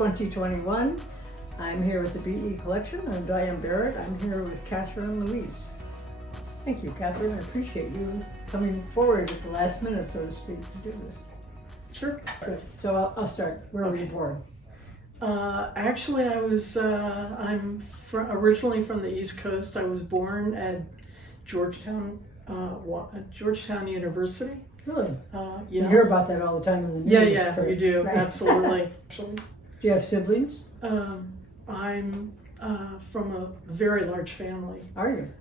2021. I'm here with the BE Collection. I'm Diane Barrett. I'm here with Kathryn and Louyse. Thank you, Kathryn. I appreciate you coming forward at the last minute, so to speak, to do this. Sure. Good. So I'll start. Where were you born? Actually, I'm originally from the East Coast. I was born at Georgetown University. Really? Yeah. You hear about that all the time in the news. Yeah, you do. Right? Absolutely. Actually, Do you have siblings? I'm from a very large family. Are you?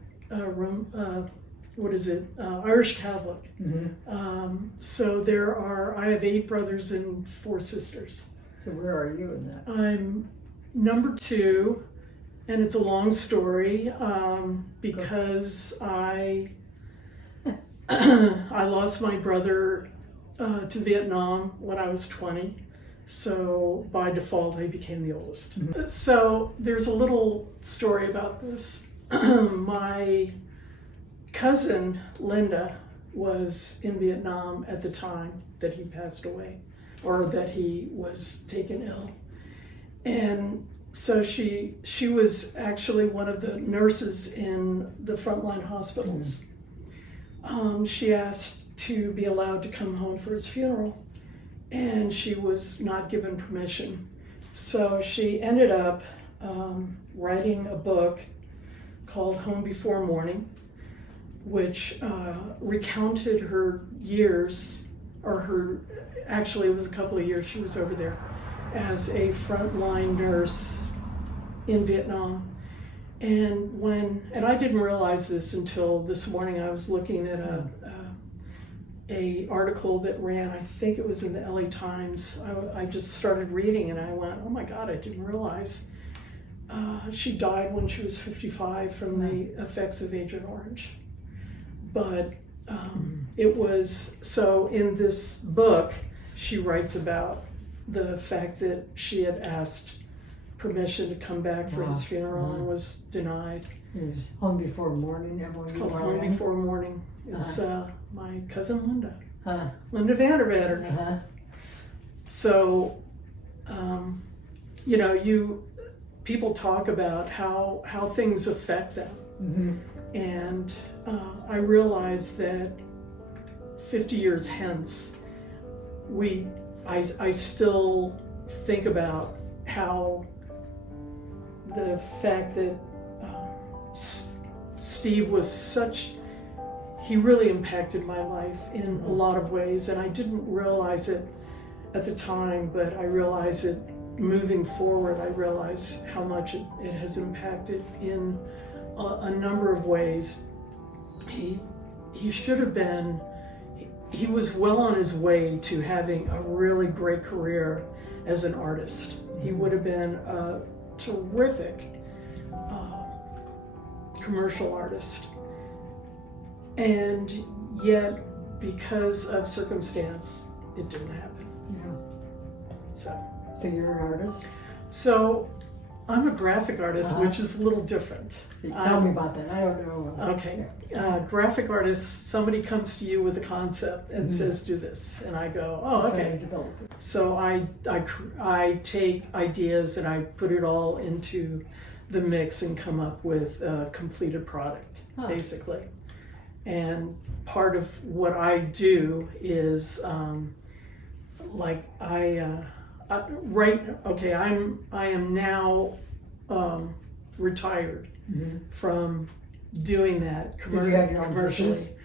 Irish Catholic. Mm-hmm. So I have 8 brothers and 4 sisters. So where are you in that? I'm number 2, and it's a long story because I lost my brother to Vietnam when I was 20. So by default, I became the oldest. Mm-hmm. So there's a little story about this. My cousin, Linda, was in Vietnam at the time that he passed away, or that he was taken ill. And so she was actually one of the nurses in the frontline hospitals. Mm-hmm. She asked to be allowed to come home for his funeral, and she was not given permission. So she ended up writing a book called Home Before Morning, which recounted her years, actually it was a couple of years she was over there as a frontline nurse in Vietnam. And I didn't realize this until this morning. I was looking at a article that ran, I think it was in the LA Times. I just started reading and I went, oh my God, I didn't realize. She died when she was 55 from the effects of Agent Orange. But it was, so in this book, she writes about the fact that she had asked permission to come back for his funeral and was denied. It was Home Before Morning. It's called Home Before Morning. It's my cousin Linda. Linda Vandervader. So, people talk about how things affect them. Mm-hmm. And I realize that 50 years hence, I still think about how the fact that Steve was he really impacted my life in a lot of ways, and I didn't realize it at the time, but I realize it moving forward. I realize how much it has impacted in a number of ways. He should have been, he was well on his way to having a really great career as an artist. He would have been a terrific commercial artist. And yet, because of circumstance, it didn't happen. Yeah. So you're an artist? So I'm a graphic artist, which is a little different. So tell me about that. I don't know. Okay. Graphic artist, somebody comes to you with a concept and says, do this. And I go, oh, okay. So I take ideas and I put it all into the mix and come up with a completed product, basically. And part of what I do is I am now retired from doing that commercially.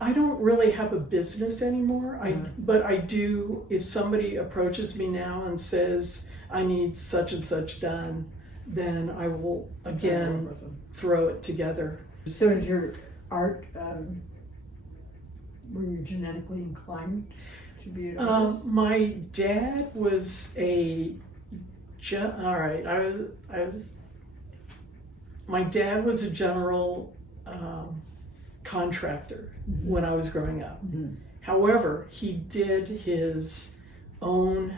I don't really have a business anymore. But I do, if somebody approaches me now and says, I need such and such done, then I will again throw it together. So is your art, were you genetically inclined to be an artist? My dad was my dad was a general contractor when I was growing up. Mm-hmm. However, he did his own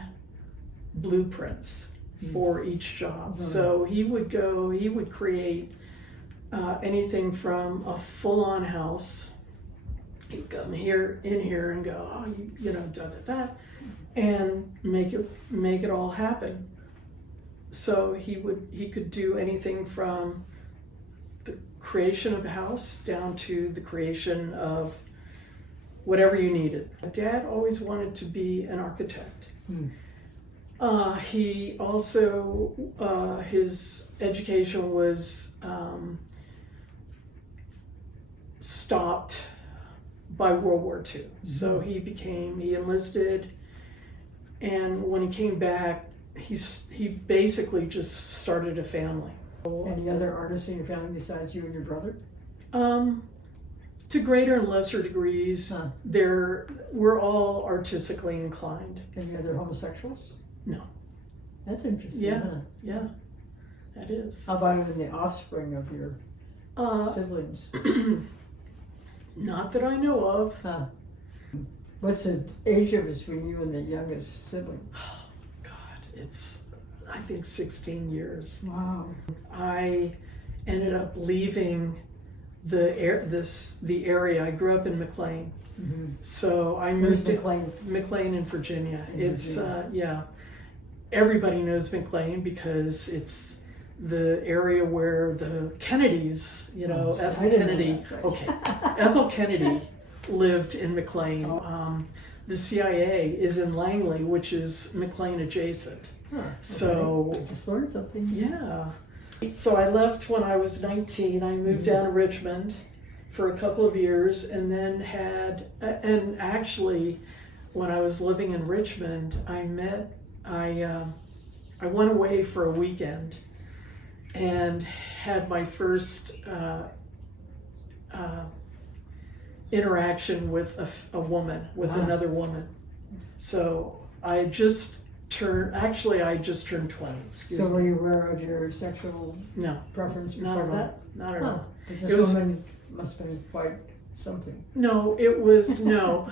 blueprints for each job. Mm-hmm. So he would create anything from a full-on house. He'd come in here and go, da da da, and make it all happen. so he could do anything from the creation of a house down to the creation of whatever you needed. Dad always wanted to be an architect. He also, his education was stopped by World War II. So he enlisted, and when he came back, he basically just started a family. Any other artists in your family besides you and your brother? To greater and lesser degrees, we're all artistically inclined. Any other homosexuals? No. That's interesting. Yeah, huh? yeah, that is. How about even the offspring of your siblings? Not that I know of. Huh. What's the age difference between you and the youngest sibling? Oh, God, it's, I think 16 years. Wow. I ended up leaving the area. I grew up in McLean. So I moved to McLean in Virginia. It's, yeah. Everybody knows McLean because it's the area where the Kennedys, Ethel Kennedy, Ethel Kennedy lived in McLean. The CIA is in Langley, which is McLean adjacent. So I just learned something. Yeah. So I left when I was 19. I moved down to Richmond for a couple of years, and then and actually, when I was living in Richmond, I went away for a weekend and had my first interaction with a woman, with another woman. So I just turned 20, excuse me. So were you aware of your sexual preference before that? Not at all. But this woman must have been quite something. No, it was, no.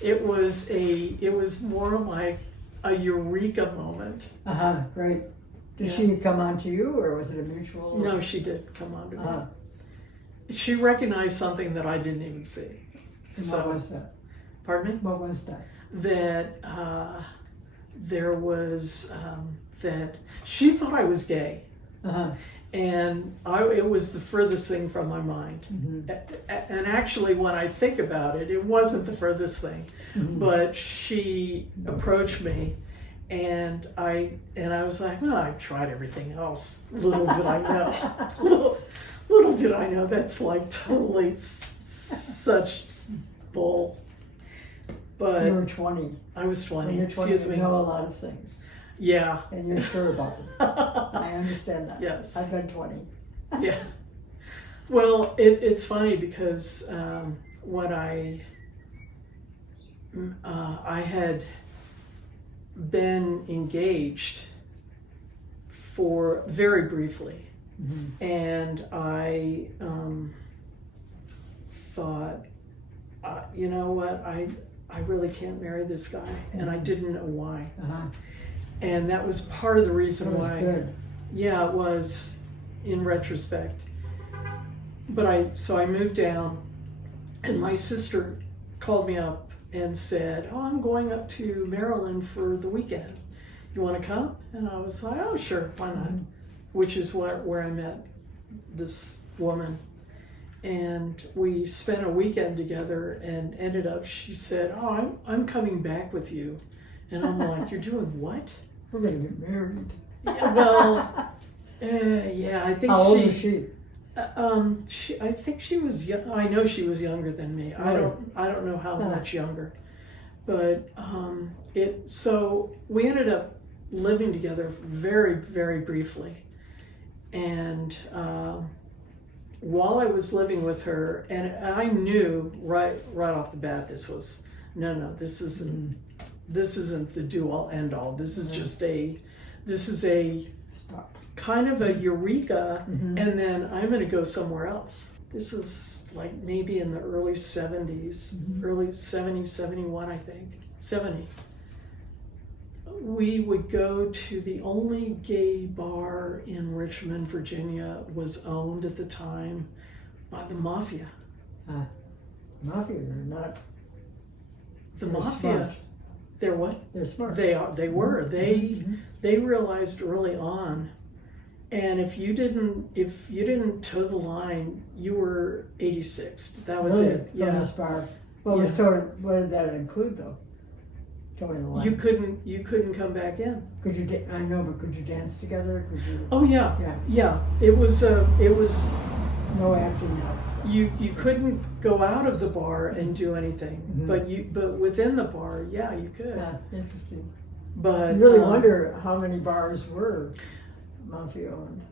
It was more like a eureka moment. Great. Did she come on to you, or was it a mutual? No, she did come on to me. She recognized something that I didn't even see. What was that? Pardon me? What was that? That there was, that she thought I was gay. And it was the furthest thing from my mind. And actually, when I think about it, it wasn't the furthest thing. But she approached me, and I was like, well, I've tried everything else. Little did I know. Little did I know that's like totally such bull. But you were 20. I was 20. When you're 20, Excuse me. you know a lot of things. Yeah. And you're sure about them. I understand that. Yes. I've been 20. Yeah. Well, it's funny because when I had been engaged for very briefly, and I thought, you know what, I really can't marry this guy, and I didn't know why. And that was part of the reason why. Good. Yeah, it was, in retrospect. But so I moved down, and my sister called me up and said, oh, I'm going up to Maryland for the weekend. You want to come? And I was like, oh, sure, why not? Which is where I met this woman. And we spent a weekend together, and ended up, she said, oh, I'm coming back with you. And I'm like, you're doing what? We're going to get married. Yeah, well, yeah, I think How old was she? I think she was young. I know she was younger than me. Right. I don't know how much younger, but so we ended up living together very, very briefly, and while I was living with her, and I knew right off the bat, this isn't the do all end all. This is just a Stop. kind of a eureka, and then I'm going to go somewhere else. This is like maybe in the early 70s, early 70, 71, I think, 70. We would go to the only gay bar in Richmond, Virginia, was owned at the time by the mafia. Mafia, or not? The mafia. They're what? They're smart. They are. They were. Mhm. They realized early on, and if you didn't toe the line, you were 86th. That was Really? it. From Yeah. this bar. What was what did that include though? Towing the line. You couldn't come back in. Could you? I know, but could you dance together? Could you? Oh yeah. Yeah. Yeah. It was No acting out. So. you couldn't go out of the bar and do anything, Mhm. but within the bar, yeah, you could. Yeah, interesting. But I really wonder how many bars were mafia owned.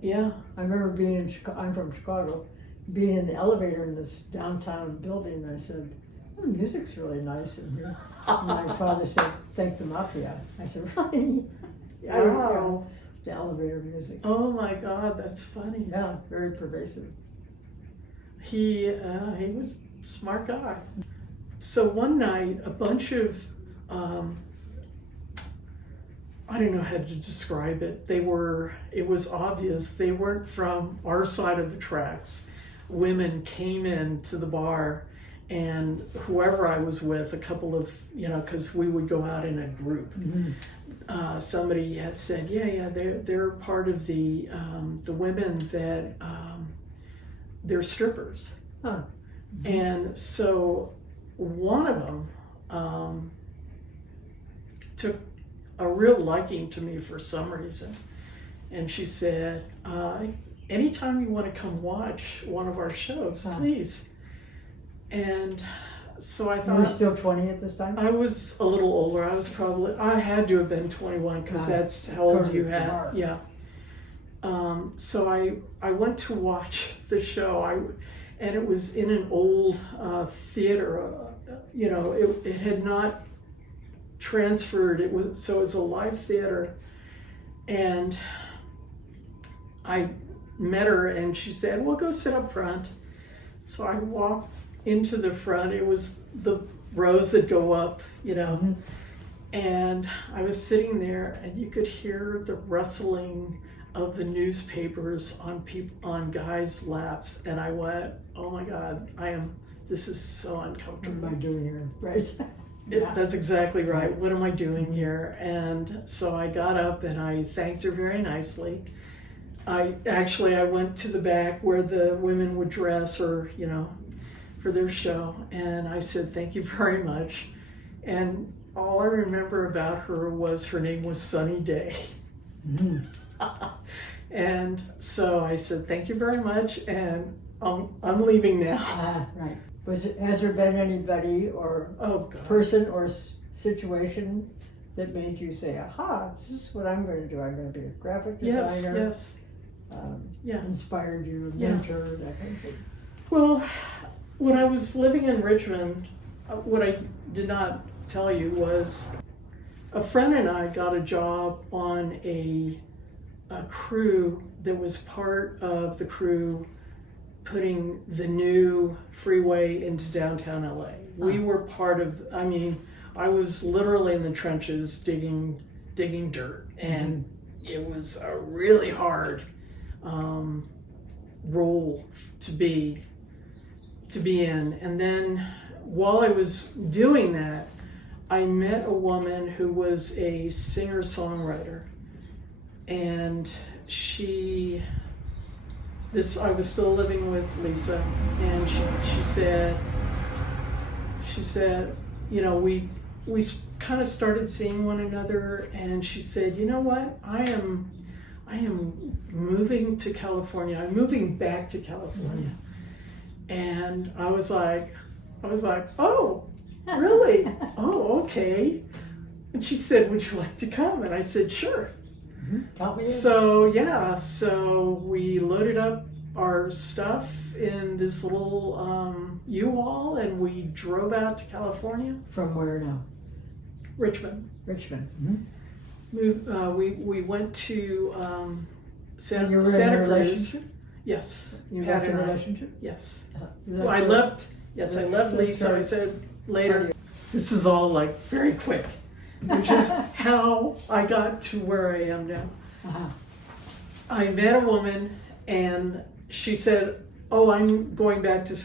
Yeah. I remember being in Chicago. I'm from Chicago. Being in the elevator in this downtown building, I said, "Oh, the music's really nice in here." And my father said, "Thank the mafia." I said, "Really?" I don't know. The elevator music. Oh my God, that's funny. Yeah, very pervasive. He was a smart guy. So one night, a bunch of I don't know how to describe it. It was obvious they weren't from our side of the tracks. Women came in to the bar, and whoever I was with, a couple of, because we would go out in a group. Mm-hmm. Somebody had said, they're part of the women that they're strippers. Huh. And so one of them took a real liking to me for some reason. And she said, anytime you want to come watch one of our shows, please. And so I thought. You were still 20 at this time? I was a little older. I had to have been 21 because that's how old you had. Yeah. So I went to watch the show. And it was in an old theater. It had not transferred. It was a live theater, and I met her, and she said, "Well, go sit up front." So I walked into the front. It was the rows that go up, Mm-hmm. and I was sitting there, and you could hear the rustling of the newspapers on guys' laps, and I went, "Oh my God, this is so uncomfortable. What am I doing here?" Right? That's exactly right. What am I doing here? And so I got up and I thanked her very nicely. I went to the back where the women would dress or, for their show. And I said, "Thank you very much." And all I remember about her was her name was Sunny Day. Mm-hmm. And so I said, "Thank you very much. And I'm leaving now." Right. Has there been anybody or person or situation that made you say, "Aha, this is what I'm going to do. I'm going to be a graphic designer"? Yes. Inspired you, mentor, that kind of thing. Well, when I was living in Richmond, what I did not tell you was a friend and I got a job on a crew that was part of the crew putting the new freeway into downtown LA. We were part of, I was literally in the trenches digging dirt, and it was a really hard role to be in. And then while I was doing that, I met a woman who was a singer-songwriter, and I was still living with Lisa, and she said, we kind of started seeing one another, and she said, "You know what? I am moving to California. I'm moving back to California." And I was like, "Oh, really? Oh, okay." And she said, "Would you like to come?" And I said, "Sure." So we loaded up our stuff in this little U-Haul, and we drove out to California. From where now? Richmond. Mm-hmm. We went to Santa Cruz. Yes. You left a relationship? Yes. I left Lisa. I said later. This is all like very quick, which is how I got to where I am now. I met a woman, and she said, "Oh, I'm going back to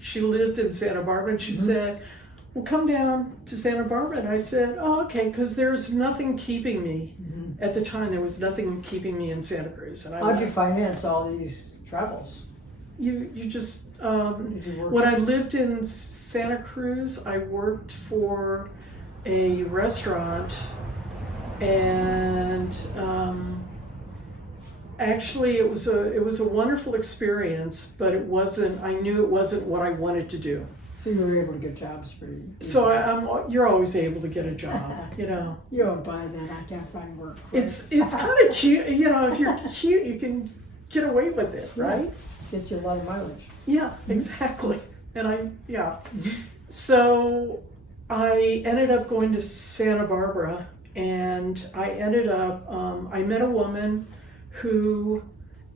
she lived in Santa Barbara, and she said, well, come down to Santa Barbara. And I said, oh, okay, because there's nothing keeping me. At the time, there was nothing keeping me in Santa Cruz. And How'd you finance all these travels? You just, Did you work? when I lived in Santa Cruz, I worked for a restaurant, and actually it was a wonderful experience, but I knew it wasn't what I wanted to do. So you were able to get jobs pretty. So you're always able to get a job, you know. You don't buy that. I can't find work. It's kind of cute, you know. If you're cute, you can get away with it, right? Get you a lot of mileage. Yeah, exactly. And so I ended up going to Santa Barbara, and I ended up, I met a woman who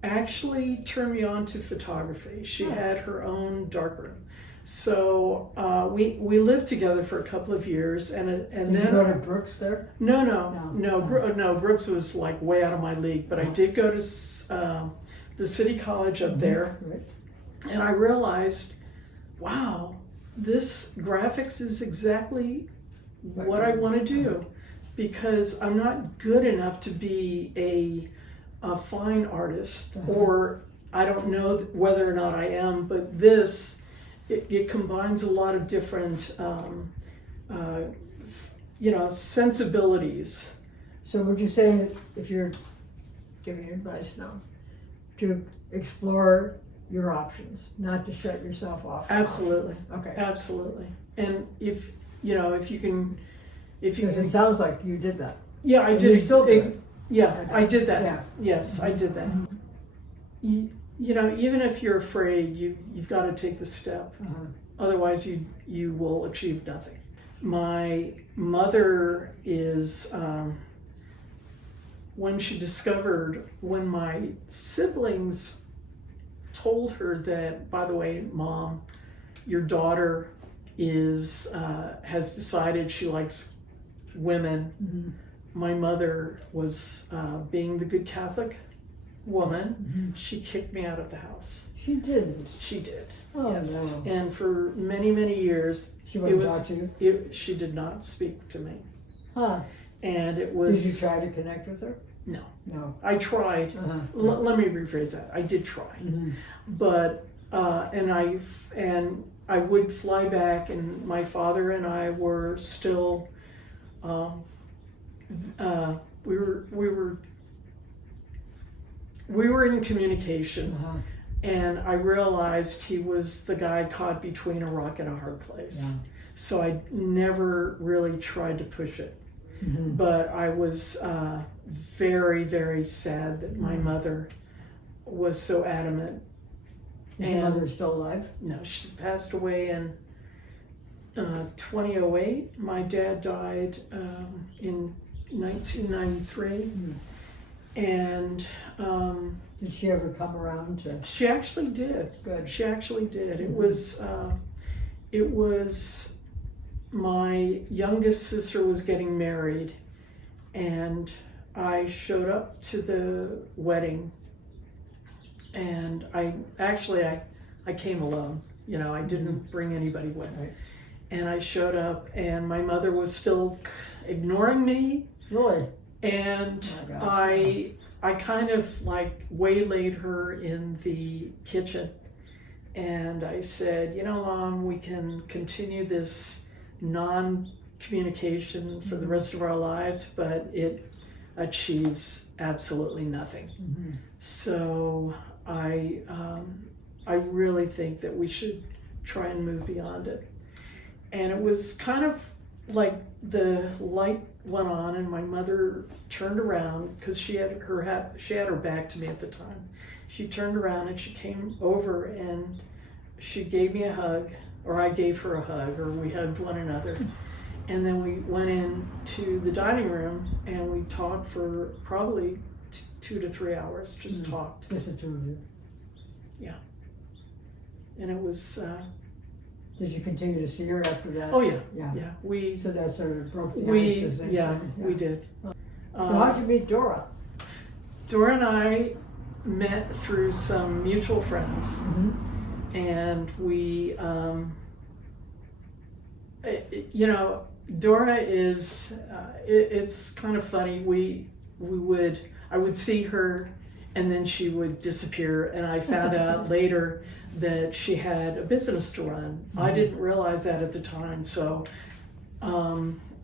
actually turned me on to photography. She had her own darkroom. So we lived together for a couple of years, and Did then you go to Brooks there? No, Brooks was like way out of my league, but I did go to the City College up there, Right. and I realized, wow, this graphics is exactly what I want to do, because I'm not good enough to be a fine artist, or I don't know whether or not I am, but this, it combines a lot of different, sensibilities. So would you say, if you're giving advice now, to explore your options, not to shut yourself off? Absolutely. Okay. Absolutely. And if you can, Because it sounds like you did that. yeah, I And did. you still do it. Yeah, I did that. Yeah. Yes, I did that. You know, even if you're afraid, you've got to take the step. Otherwise, you will achieve nothing. My mother is, when my siblings told her that, by the way, Mom, your daughter has decided she likes women. My mother was being the good Catholic woman. She kicked me out of the house. She did. She did. Oh, Yes. no. And for many, many years, She wouldn't talk to you? she did not speak to me. Huh. And it Did was... you try to connect with her? No. No. I tried. Let me rephrase that. I did try. But, and I would fly back, and my father and I were still, we were in communication. And I realized he was the guy caught between a rock and a hard place. Yeah. So I never really tried to push it. But I was very, very sad that my mother was so adamant. Is your mother still alive? No, she passed away in 2008. My dad died in 1993. And Did she ever come around to? she actually did. Good. She actually did. It was my youngest sister was getting married, and I showed up to the wedding, and I came alone. You know, I didn't bring anybody with me. Right. And I showed up, and my mother was still ignoring me. Really? And Oh my gosh. I kind of like waylaid her in the kitchen, and I said, you know, Mom, we can continue this non-communication for the rest of our lives, but it achieves absolutely nothing. So I really think that we should try and move beyond it. And it was kind of like the light went on, and my mother turned around, because she had her back to me at the time. She turned around and she came over and she gave me a hug, or I gave her a hug, or we hugged one another. And then we went into the dining room and we talked for probably 2 to 3 hours, just talked. Just the two of you. Yeah. And it was, Did you continue to see her after that? oh yeah, Yeah. we, So that sort of broke the ice, as they say. we did. So how'd you meet Dora? Dora and I met through some mutual friends, and we you know, Dora is, it's kind of funny. I would see her and then she would disappear. And I found out later that she had a business to run. I didn't realize that at the time. So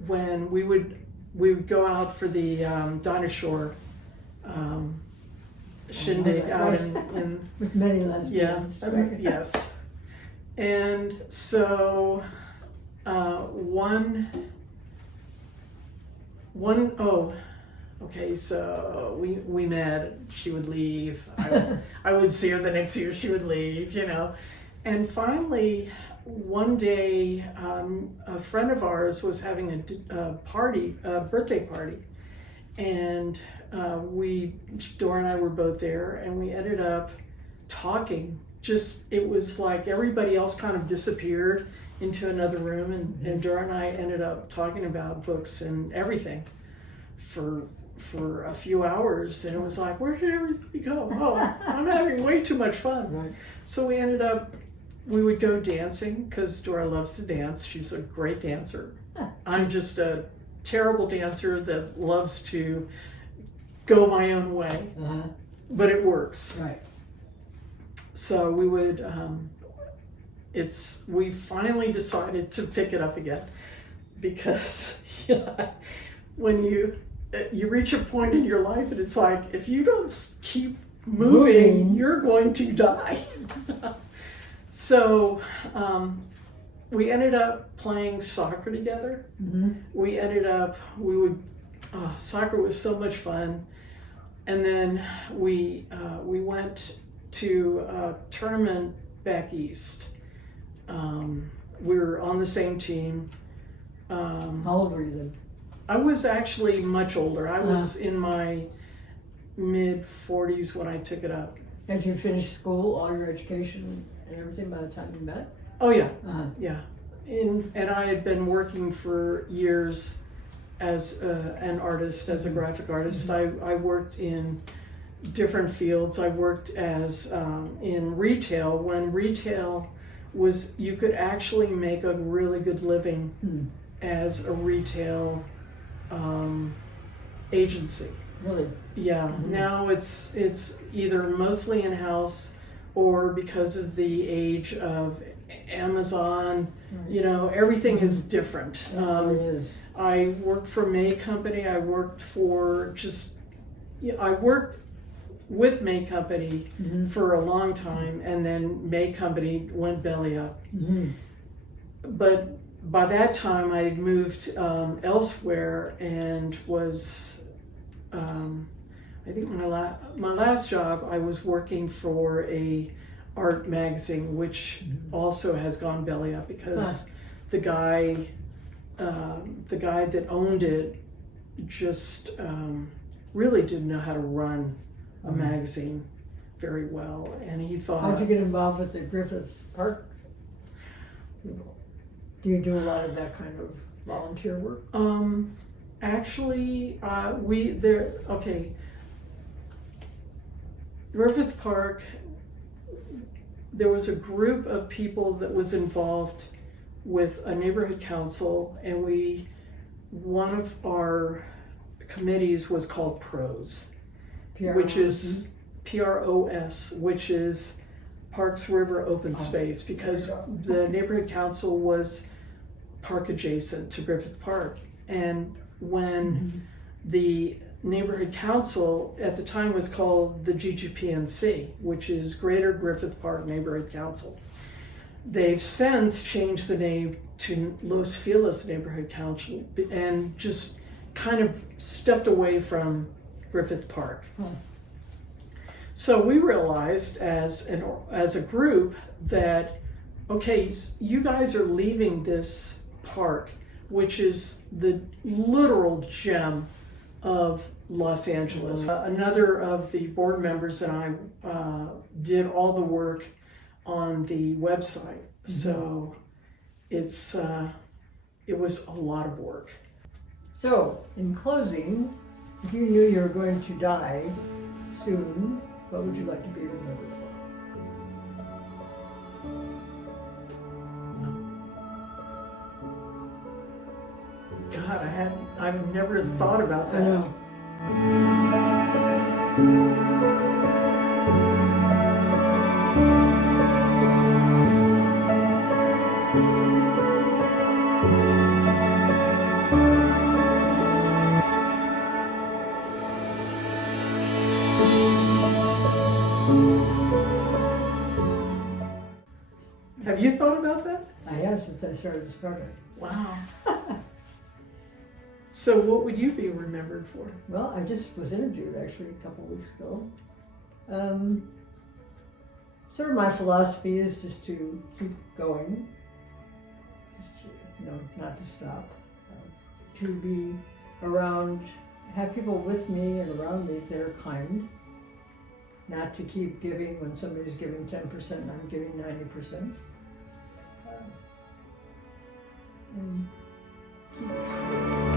when we would go out for the dinosaur shindig out in with many lesbians. yeah, Right? yes. And so okay, so we met. She would leave. I would see her the next year. She would leave, you know. And finally, one day, a friend of ours was having a birthday party, and Dora and I were both there, and we ended up talking. It was like everybody else kind of disappeared into another room, and Dora and I ended up talking about books and everything for a few hours, and it was like, where did everybody go? Oh, I'm having way too much fun. Right. So we would go dancing, because Dora loves to dance. She's a great dancer. I'm just a terrible dancer that loves to go my own way, but it works. Right. So we would, we finally decided to pick it up again, because when you reach a point in your life and it's like, if you don't keep moving, you're going to die. So we ended up playing soccer together. Soccer was so much fun. And then we went to a tournament back east. We were on the same team. How old were you then? I was actually much older. I was in my mid-40s when I took it up. Had you finished school, all your education and everything by the time you met? Oh yeah, yeah. And I had been working for years as an artist, as a graphic artist. I worked in different fields. I worked as in retail, when retail was, you could actually make a really good living as a retail agency. Really? Yeah. Now it's either mostly in-house, or because of the age of Amazon, you know, everything is different. It really is. I worked for May Company. I worked with May Company for a long time, and then May Company went belly up. But by that time, I had moved elsewhere and was, I think my last job, I was working for a art magazine, which also has gone belly up, because the guy that owned it just really didn't know how to run a magazine very well, and he thought. How'd you get involved with the Griffith Park? Do you do a lot of that kind of volunteer work? Actually, Griffith Park, there was a group of people that was involved with a neighborhood council, and one of our committees was called PROS, which is PROS, which is Parks River Open Space, because the neighborhood council was park adjacent to Griffith Park. And when the neighborhood council at the time was called the GGPNC, which is Greater Griffith Park Neighborhood Council, they've since changed the name to Los Feliz Neighborhood Council, and just kind of stepped away from Griffith Park. So we realized as a group that, okay, you guys are leaving this park, which is the literal gem of Los Angeles. Another of the board members and I did all the work on the website. So it was a lot of work. So, in closing, if you knew you were going to die soon, what would you like to be remembered for? God, I've never thought about I that. know. Have you thought about that? I have since I started this project. Wow. So what would you be remembered for? Well, I just was interviewed actually a couple of weeks ago. Sort of my philosophy is just to keep going, just to, not to stop, to be around, have people with me and around me that are kind, not to keep giving when somebody's giving 10% and I'm giving 90%. And keep exploring.